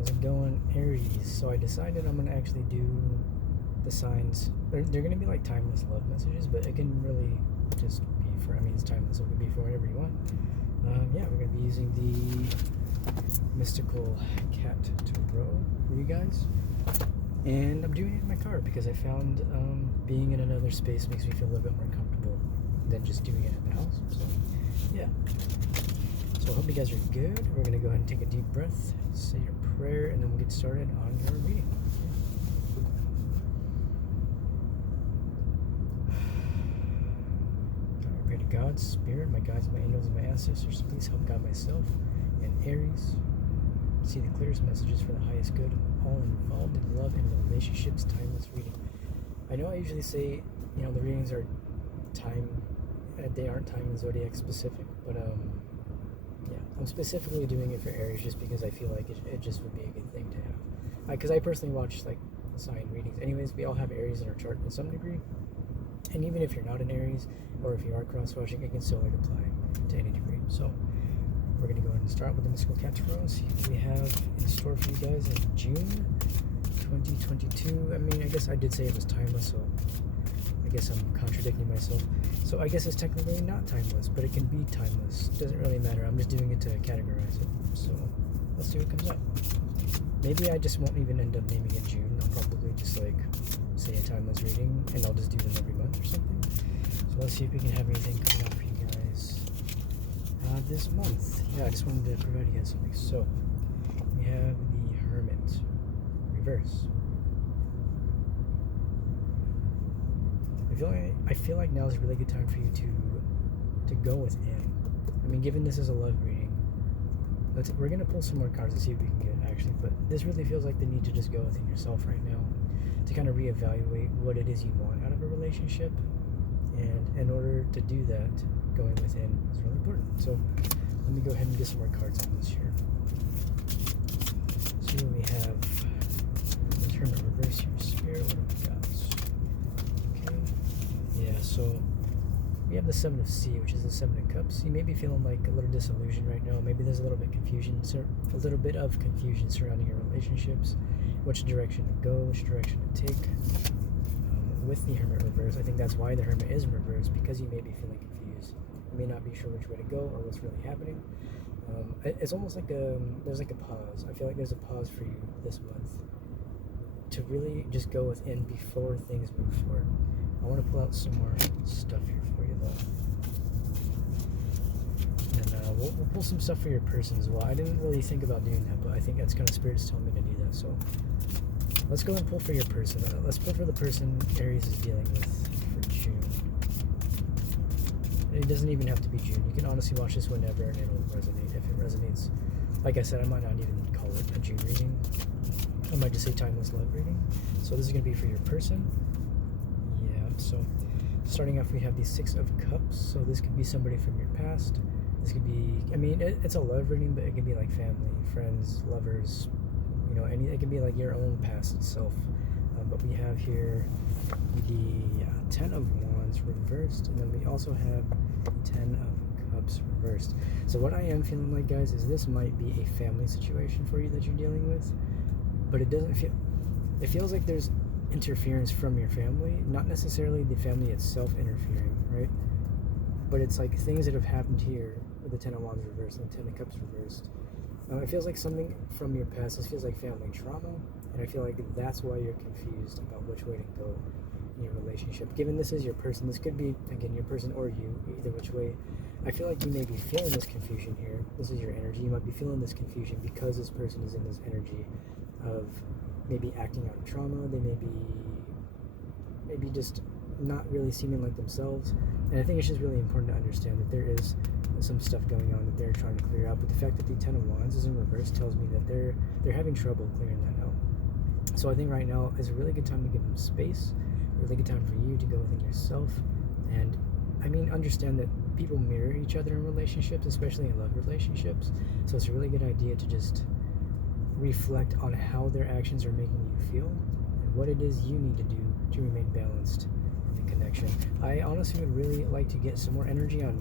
How's it going, Aries? So I decided I'm gonna actually do the signs. They're gonna be like timeless love messages, but it can really just be for. I mean, it's timeless. So it can be for whatever you want. Yeah, we're gonna be using the mystical cat tarot for you guys, and I'm doing it in my car because I found being in another space makes me feel a little bit more comfortable than just doing it at the house. So yeah. So I hope you guys are good. We're going to go ahead and take a deep breath, say your prayer, and then we'll get started on your reading. I pray to God, Spirit, my guides, my angels, and my ancestors, please help guide myself and Aries see the clearest messages for the highest good of all involved in love and relationships. Timeless reading. I know I usually say, the readings are they aren't time and zodiac specific, but yeah, I'm specifically doing it for Aries just because I feel like it just would be a good thing to have. Because I personally watch like sign readings. Anyways, we all have Aries in our chart to some degree, and even if you're not an Aries or if you are cross-watching, it can still like apply to any degree. So we're gonna go ahead and start with the mystical cat tarot. See what we have in store for you guys in June 2022. I mean, I guess I did say it was timeless, so I guess I'm contradicting myself. So I guess it's technically not timeless, but it can be timeless. Doesn't really matter. I'm just doing it to categorize it. So let's see what comes up. Maybe I just won't even end up naming it June. I'll probably just like say a timeless reading, and I'll just do them every month or something. So let's see if we can have anything coming up for you guys this month. Yeah, I just wanted to provide you guys something. So we have the Hermit reverse. I feel like now is a really good time for you to go within. I mean, given this is a love reading, we're gonna pull some more cards and see if we can get it actually. But this really feels like the need to just go within yourself right now, to kind of reevaluate what it is you want out of a relationship. And in order to do that, going within is really important. So let me go ahead and get some more cards on this here. See what we have. Let's turn it reverse here. Spirit, what have we got? Yeah, so we have the Seven of Sea, which is the Seven of Cups. You may be feeling like a little disillusioned right now. Maybe there's a little bit of confusion surrounding your relationships, which direction to go, which direction to take. With the Hermit reverse, I think that's why the Hermit is in reverse, because you may be feeling confused. You may not be sure which way to go or what's really happening. It's almost like there's like a pause. I feel like there's a pause for you this month to really just go within before things move forward. I want to pull out some more stuff here for you though. And we'll pull some stuff for your person as well. I didn't really think about doing that, but I think that's kind of Spirit's telling me to do that. So let's go and pull for your person. Let's pull for the person Aries is dealing with for June. It doesn't even have to be June. You can honestly watch this whenever and it'll resonate. If it resonates, like I said, I might not even call it a June reading. I might just say timeless love reading. So this is going to be for your person. So starting off, we have the Six of Cups. So this could be somebody from your past. This could be, I mean, it's a love reading, but it can be like family, friends, lovers, it can be like your own past self. But we have here the Ten of Wands reversed, and then we also have the Ten of Cups reversed. So what I am feeling like, guys, is this might be a family situation for you that you're dealing with, but it feels like there's interference from your family, not necessarily the family itself interfering, right? But it's like things that have happened here with the Ten of Wands reversed and the Ten of Cups reversed. It feels like something from your past. This feels like family trauma, and I feel like that's why you're confused about which way to go in your relationship. Given this is your person, this could be, again, your person or you, either which way. I feel like you may be feeling this confusion here. This is your energy. You might be feeling this confusion because this person is in this energy of maybe acting out of trauma. They may be maybe just not really seeming like themselves, and I think it's just really important to understand that there is some stuff going on that they're trying to clear out. But the fact that the Ten of Wands is in reverse tells me that they're having trouble clearing that out. So I think right now is a really good time to give them space, a really good time for you to go within yourself. And I mean, understand that people mirror each other in relationships, especially in love relationships. So it's a really good idea to just reflect on how their actions are making you feel and what it is you need to do to remain balanced in the connection. I honestly would really like to get some more energy on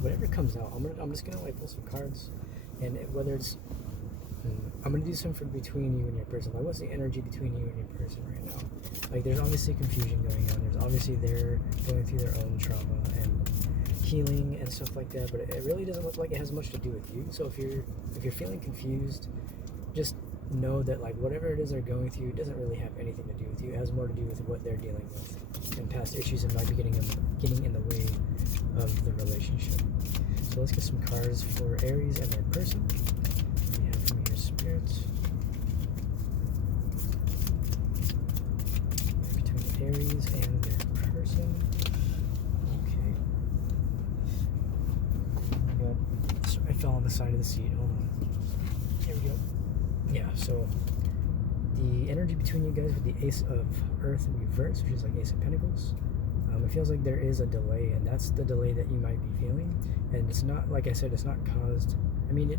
whatever comes out. I'm just gonna like pull some cards, and whether it's I'm gonna do something between you and your person. Like, what's the energy between you and your person right now? Like, there's obviously confusion going on. There's obviously they're going through their own trauma and healing and stuff like that. But it really doesn't look like it has much to do with you. So if you're feeling confused, just know that like whatever it is they're going through doesn't really have anything to do with you. It has more to do with what they're dealing with and past issues that might be getting in the way of the relationship. So let's get some cards for Aries and their person. We have from your spirits. Between Aries and their person. Okay. So I fell on the side of the seat. Hold on. Here we go. Yeah, so the energy between you guys with the Ace of Earth in reverse, which is like Ace of Pentacles, it feels like there is a delay, and that's the delay that you might be feeling. And it's not, like I said, it's not caused, I mean,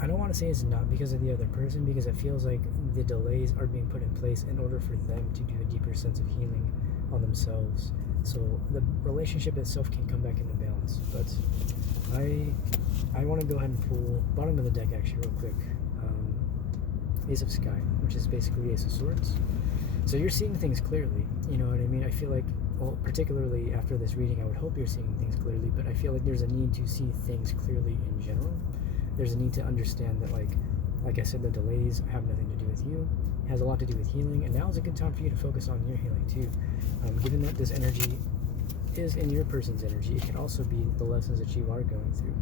I don't want to say it's not because of the other person, because it feels like the delays are being put in place in order for them to do a deeper sense of healing on themselves. So the relationship itself can come back into balance. But I want to go ahead and pull bottom of the deck actually real quick. Ace of Sky, which is basically Ace of Swords. So you're seeing things clearly, you know what I mean? I feel like, well, particularly after this reading, I would hope you're seeing things clearly, but I feel like there's a need to see things clearly in general. There's a need to understand that, like I said, the delays have nothing to do with you. It has a lot to do with healing, and now is a good time for you to focus on your healing too. Given that this energy is in your person's energy, it can also be the lessons that you are going through.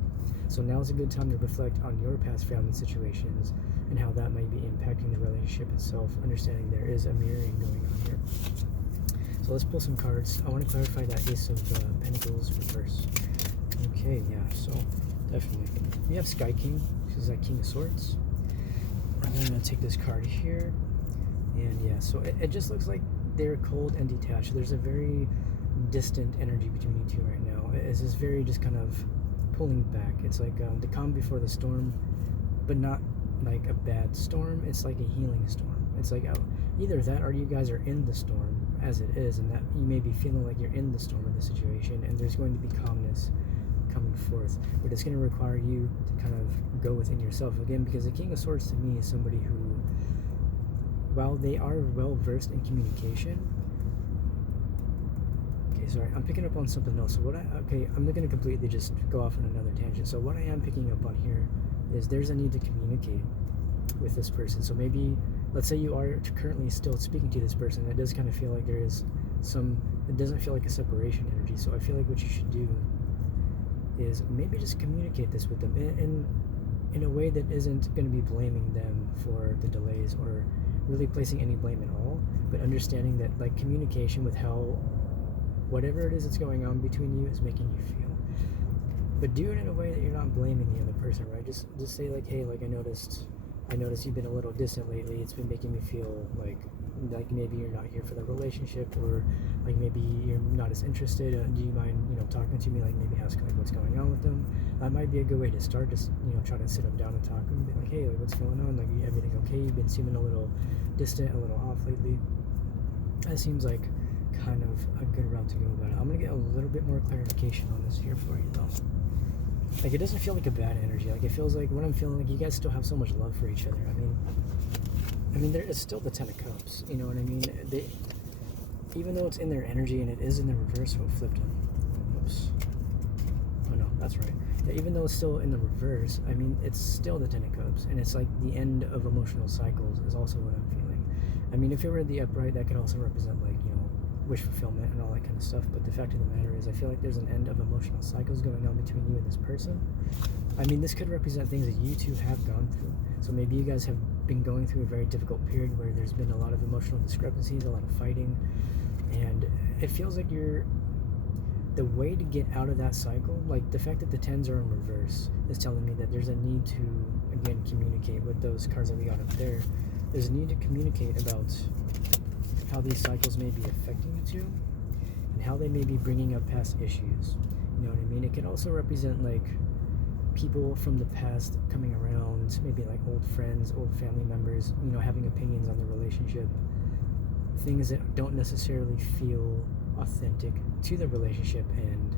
So now is a good time to reflect on your past family situations and how that might be impacting the relationship itself, understanding there is a mirroring going on here. So let's pull some cards. I want to clarify that Ace of Pentacles reverse. Okay, yeah, so definitely. We have Sky King, which is like King of Swords. I'm going to take this card here. And yeah, so it just looks like they're cold and detached. There's a very distant energy between you two right now. It's just very just kind of pulling back. It's like the calm before the storm, but not like a bad storm. It's like a healing storm. It's like either that or you guys are in the storm as it is, and that you may be feeling like you're in the storm of the situation, and there's going to be calmness coming forth, but it's going to require you to kind of go within yourself again, because the King of Swords to me is somebody who, while they are well versed in communication, sorry, I'm picking up on something else. So I'm going to completely just go off on another tangent. So what I am picking up on here is there's a need to communicate with this person. So maybe, let's say you are currently still speaking to this person. It does kind of feel like there is it doesn't feel like a separation energy. So I feel like what you should do is maybe just communicate this with them in a way that isn't going to be blaming them for the delays or really placing any blame at all, but understanding that like communication with how whatever it is that's going on between you is making you feel. But do it in a way that you're not blaming the other person, right? Just say like, hey, like I noticed you've been a little distant lately. It's been making me feel like maybe you're not here for the relationship, or like maybe you're not as interested. Do you mind, talking to me? Like maybe ask like what's going on with them. That might be a good way to start. Just try to sit them down and talk to them. Be like, hey, like what's going on? Like everything okay? You've been seeming a little distant, a little off lately. That seems like kind of a good route to go about it. I'm gonna get a little bit more clarification on this here for you though. Like it doesn't feel like a bad energy. Like it feels like what I'm feeling like you guys still have so much love for each other. I mean it's still the Ten of Cups. You know what I mean? Even though it's in their energy and it is in the reverse, oh, flipped them. Oops. Oh no, that's right. Yeah, even though it's still in the reverse, I mean it's still the Ten of Cups, and it's like the end of emotional cycles is also what I'm feeling. I mean, if it were the upright, that could also represent like wish fulfillment and all that kind of stuff, but the fact of the matter is I feel like there's an end of emotional cycles going on between you and this person. I mean, this could represent things that you two have gone through. So maybe you guys have been going through a very difficult period where there's been a lot of emotional discrepancies, a lot of fighting, and it feels like the way to get out of that cycle, like the fact that the tens are in reverse is telling me that there's a need to, again, communicate with those cards that we got up there. There's a need to communicate about how these cycles may be affecting you two, and how they may be bringing up past issues. You know what I mean? It can also represent like people from the past coming around, maybe like old friends, old family members, having opinions on the relationship, things that don't necessarily feel authentic to the relationship, and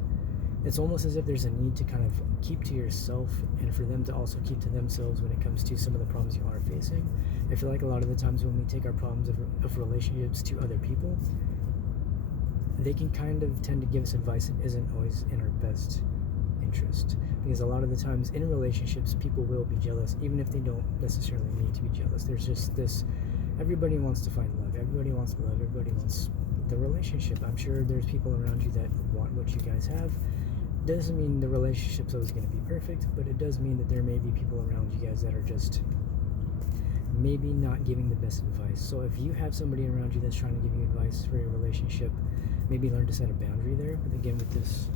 it's almost as if there's a need to kind of keep to yourself and for them to also keep to themselves when it comes to some of the problems you are facing. I feel like a lot of the times when we take our problems of relationships to other people, they can kind of tend to give us advice that isn't always in our best interest, because a lot of the times in relationships people will be jealous even if they don't necessarily need to be jealous. There's just this, everybody wants to find love, everybody wants love, everybody wants the relationship. I'm sure there's people around you that want what you guys have. Doesn't mean the relationship's always going to be perfect, but it does mean that there may be people around you guys that are just maybe not giving the best advice. So if you have somebody around you that's trying to give you advice for your relationship, maybe learn to set a boundary there. But again, with this,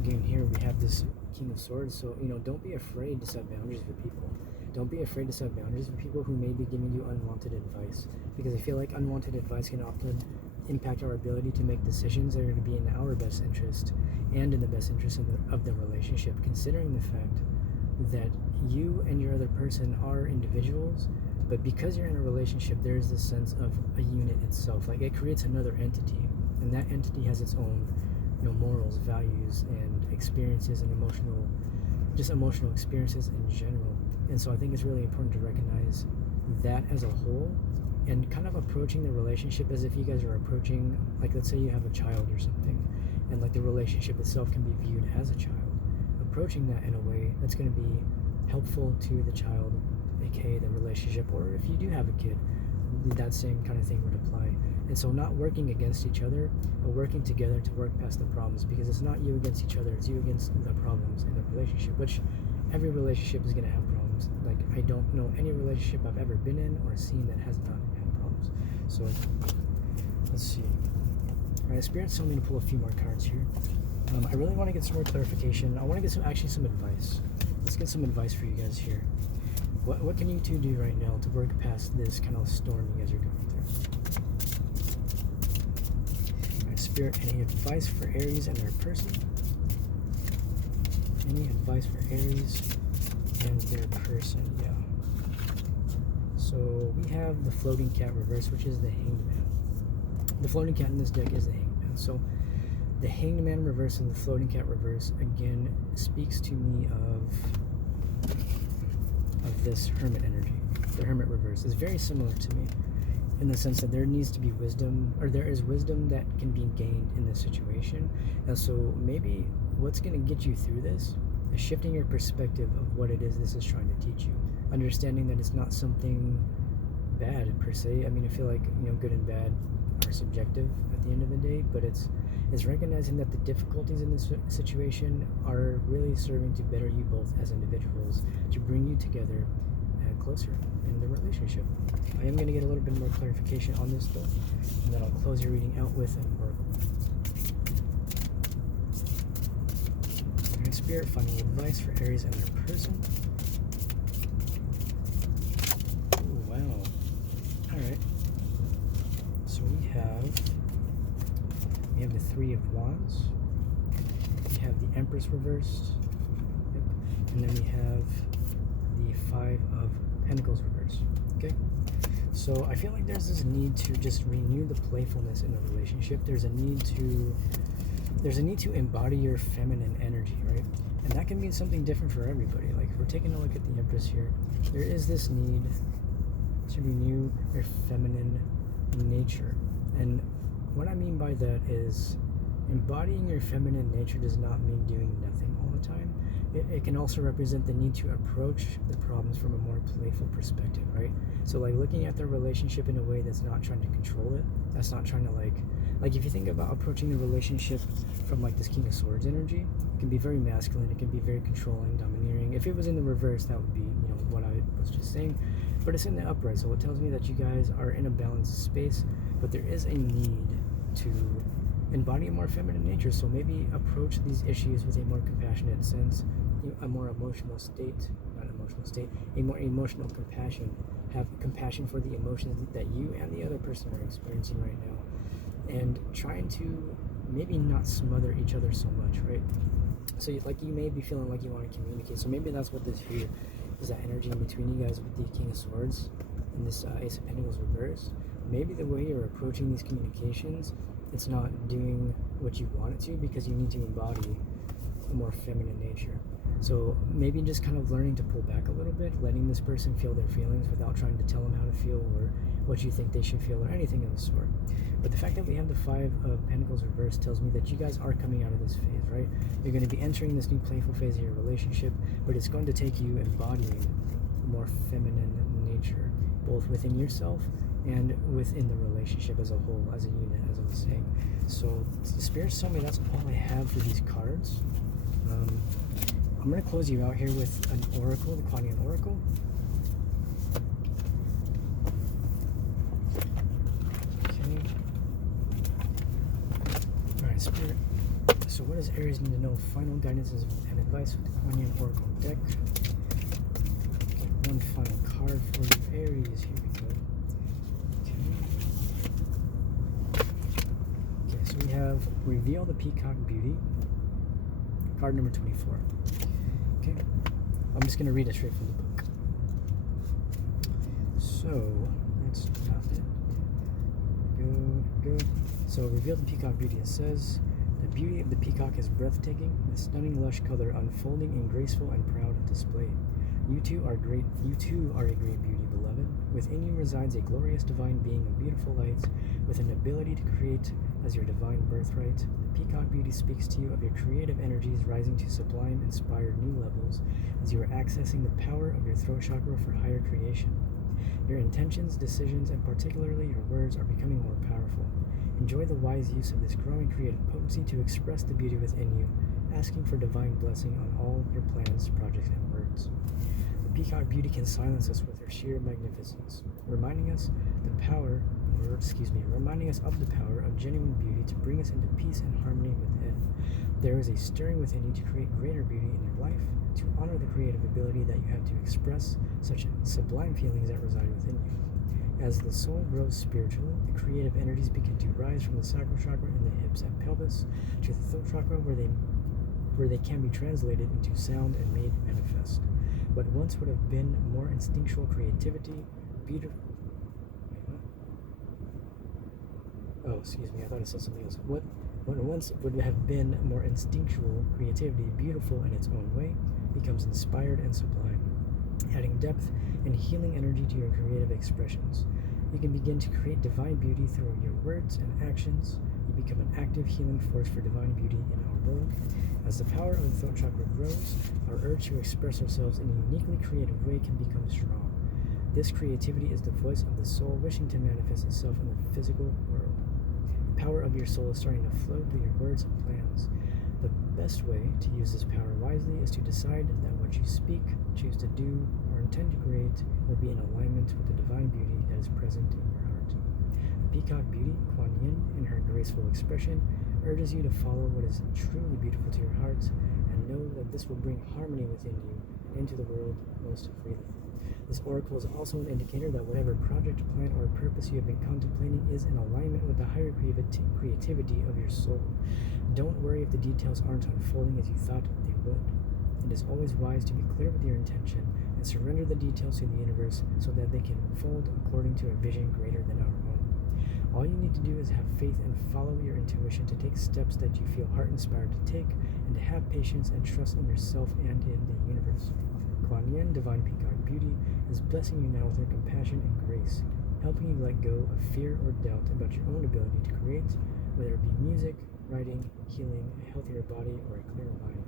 again here we have this King of Swords, so don't be afraid to set boundaries with people. Don't be afraid to set boundaries with people who may be giving you unwanted advice, because I feel like unwanted advice can often impact our ability to make decisions that are going to be in our best interest and in the best interest of the relationship, considering the fact that you and your other person are individuals, but because you're in a relationship, there's this sense of a unit itself. Like, it creates another entity, and that entity has its own morals, values, and experiences, and emotional experiences in general. And so I think it's really important to recognize that as a whole, and kind of approaching the relationship as if you guys are approaching, like, let's say you have a child or something, and like the relationship itself can be viewed as a child. Approaching that in a way that's going to be helpful to the child, aka the relationship, or if you do have a kid, that same kind of thing would apply. And so not working against each other, but working together to work past the problems, because it's not you against each other, it's you against the problems in the relationship, which every relationship is going to have problems. Like, I don't know any relationship I've ever been in or seen that has not had problems. So let's see. Alright, Spirit's telling me to pull a few more cards here. I really want to get some more clarification. I want to get some advice. Let's get some advice for you guys here. What can you two do right now to work past this kind of storm you guys are going through? Alright, Spirit, any advice for Aries and their person? Any advice for Aries and their person? Yeah. So we have the Floating Cat reverse, which is the Hanged Man. The Floating Cat in this deck is the Hanged Man. So the Hanged Man reverse and the Floating Cat reverse again speaks to me of this Hermit energy. The Hermit reverse is very similar to me in the sense that there needs to be wisdom, or there is wisdom that can be gained in this situation. And so maybe what's going to get you through this is shifting your perspective of what it is this is trying to teach you. Understanding that it's not something bad per se. I mean, I feel like good and bad are subjective at the end of the day, but it's recognizing that the difficulties in this situation are really serving to better you both as individuals, to bring you together closer in the relationship. I am going to get a little bit more clarification on this though, and then I'll close your reading out with an oracle. Alright, Spirit, final advice for Aries and their person. Ooh, wow. Alright. So we have the Three of Wands. We have the Empress reversed. Yep. And then we have the Five of Pentacles reversed. Okay. So I feel like there's this need to just renew the playfulness in the relationship. There's a need to embody your feminine energy, right? And that can mean something different for everybody. Like, if we're taking a look at the Empress here, there is this need to renew your feminine nature. And what I mean by that is embodying your feminine nature does not mean doing nothing all the time. It can also represent the need to approach the problems from a more playful perspective, right? So like looking at the relationship in a way that's not trying to control it, that's not trying to like if you think about approaching the relationship from like this King of Swords energy, it can be very masculine, it can be very controlling, domineering. If it was in the reverse, that would be, what I was just saying. But it's in the upright, so it tells me that you guys are in a balanced space, but there is a need to embody a more feminine nature. So maybe approach these issues with a more compassionate sense, a more emotional state, a more emotional compassion. Have compassion for the emotions that you and the other person are experiencing right now, and trying to maybe not smother each other so much, right? So you may be feeling like you want to communicate, so maybe that's what this here is, that energy in between you guys with the King of Swords and this Ace of Pentacles reversed. Maybe the way you're approaching these communications, it's not doing what you want it to, because you need to embody a more feminine nature. So maybe just kind of learning to pull back a little bit, letting this person feel their feelings without trying to tell them how to feel or what you think they should feel or anything of the sort. But the fact that we have the Five of Pentacles reversed tells me that you guys are coming out of this phase, right? You're going to be entering this new playful phase of your relationship, but it's going to take you embodying a more feminine nature, both within yourself and within the relationship as a whole, as a unit, as I was saying. So the spirits tell me that's all I have for these cards. I'm going to close you out here with an oracle, the Kwanian Oracle. Okay. Alright, Spirit. So what does Aries need to know? Final guidance and advice with the Kwanian Oracle deck. Okay, one final card for you, Aries. Here we go. Okay, so we have Reveal the Peacock Beauty. Card number 24. Okay, I'm just going to read it straight from the book. So, that's not it. Go. So, Reveal the Peacock Beauty. It says, the beauty of the peacock is breathtaking, the stunning lush color unfolding in graceful and proud display. You too are a great beauty, beloved. Within you resides a glorious divine being of beautiful light, with an ability to create as your divine birthright. The peacock beauty speaks to you of your creative energies rising to sublime, inspired new levels as you are accessing the power of your throat chakra for higher creation. Your intentions, decisions, and particularly your words are becoming more powerful. Enjoy the wise use of this growing creative potency to express the beauty within you, asking for divine blessing on all your plans, projects, and words. The peacock beauty can silence us with her sheer magnificence, reminding us of the power of genuine beauty to bring us into peace and harmony within. There is a stirring within you to create greater beauty in your life, to honor the creative ability that you have to express such sublime feelings that reside within you. As the soul grows spiritually, the creative energies begin to rise from the sacral chakra in the hips and pelvis to the throat chakra, where they can be translated into sound and made manifest. What once would have been more instinctual creativity, I thought it said something else. What once would have been more instinctual creativity, beautiful in its own way, becomes inspired and sublime, adding depth and healing energy to your creative expressions. You can begin to create divine beauty through your words and actions. You become an active healing force for divine beauty in our world. As the power of the throat chakra grows, our urge to express ourselves in a uniquely creative way can become strong. This creativity is the voice of the soul wishing to manifest itself in the physical world. The power of your soul is starting to flow through your words and plans. The best way to use this power wisely is to decide that what you speak, choose to do, or intend to create will be in alignment with the divine beauty that is present in your heart. The peacock beauty, Kuan Yin, in her graceful expression, urges you to follow what is truly beautiful to your heart and know that this will bring harmony within you and into the world most freely. This oracle is also an indicator that whatever project, plan, or purpose you have been contemplating is in alignment with the higher creativity of your soul. Don't worry if the details aren't unfolding as you thought they would. It is always wise to be clear with your intention and surrender the details to the universe so that they can unfold according to a vision greater than our own. All you need to do is have faith and follow your intuition to take steps that you feel heart inspired to take, and to have patience and trust in yourself and in the universe. Kuan Yin, Divine Peacock Beauty, is blessing you now with her compassion and grace, helping you let go of fear or doubt about your own ability to create, whether it be music, writing, healing, a healthier body, or a clear mind.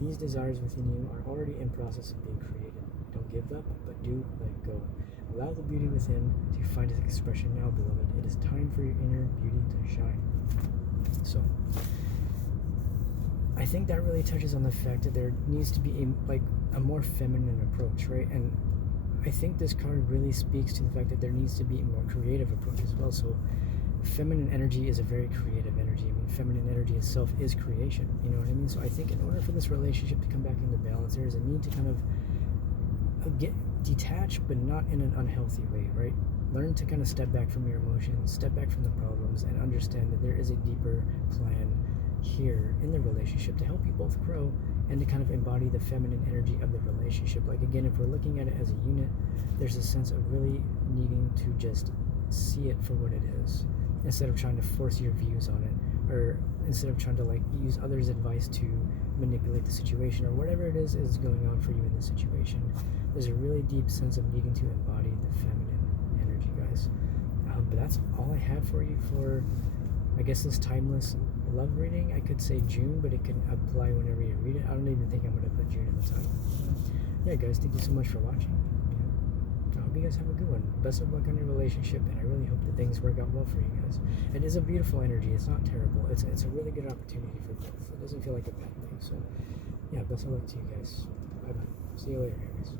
These desires within you are already in process of being created. Don't give up, but do let go. Allow the beauty within to find its expression now, beloved. It is time for your inner beauty to shine. So, I think that really touches on the fact that there needs to be a more feminine approach, right? And I think this card really speaks to the fact that there needs to be a more creative approach as well. So feminine energy is a very creative energy. I mean, feminine energy itself is creation, you know what I mean? So I think in order for this relationship to come back into balance, there is a need to kind of get detached, but not in an unhealthy way, right? Learn to kind of step back from your emotions, step back from the problems, and understand that there is a deeper plan here in the relationship to help you both grow and to kind of embody the feminine energy of the relationship. Like, again, if we're looking at it as a unit, there's a sense of really needing to just see it for what it is, instead of trying to force your views on it, or instead of trying to use others' advice to manipulate the situation, or whatever it is going on for you in this situation. There's a really deep sense of needing to embody the feminine energy, guys. But that's all I have for you for, I guess, this timeless love reading. I could say June, but it can apply whenever you read it. I don't even think I'm going to put June in the title. Yeah, guys, thank you so much for watching. I hope you guys have a good one. Best of luck on your relationship, and I really hope that things work out well for you guys. It is a beautiful energy. It's not terrible. It's a really good opportunity for both. It doesn't feel like a bad thing. So, yeah, best of luck to you guys. Bye-bye. See you later, guys.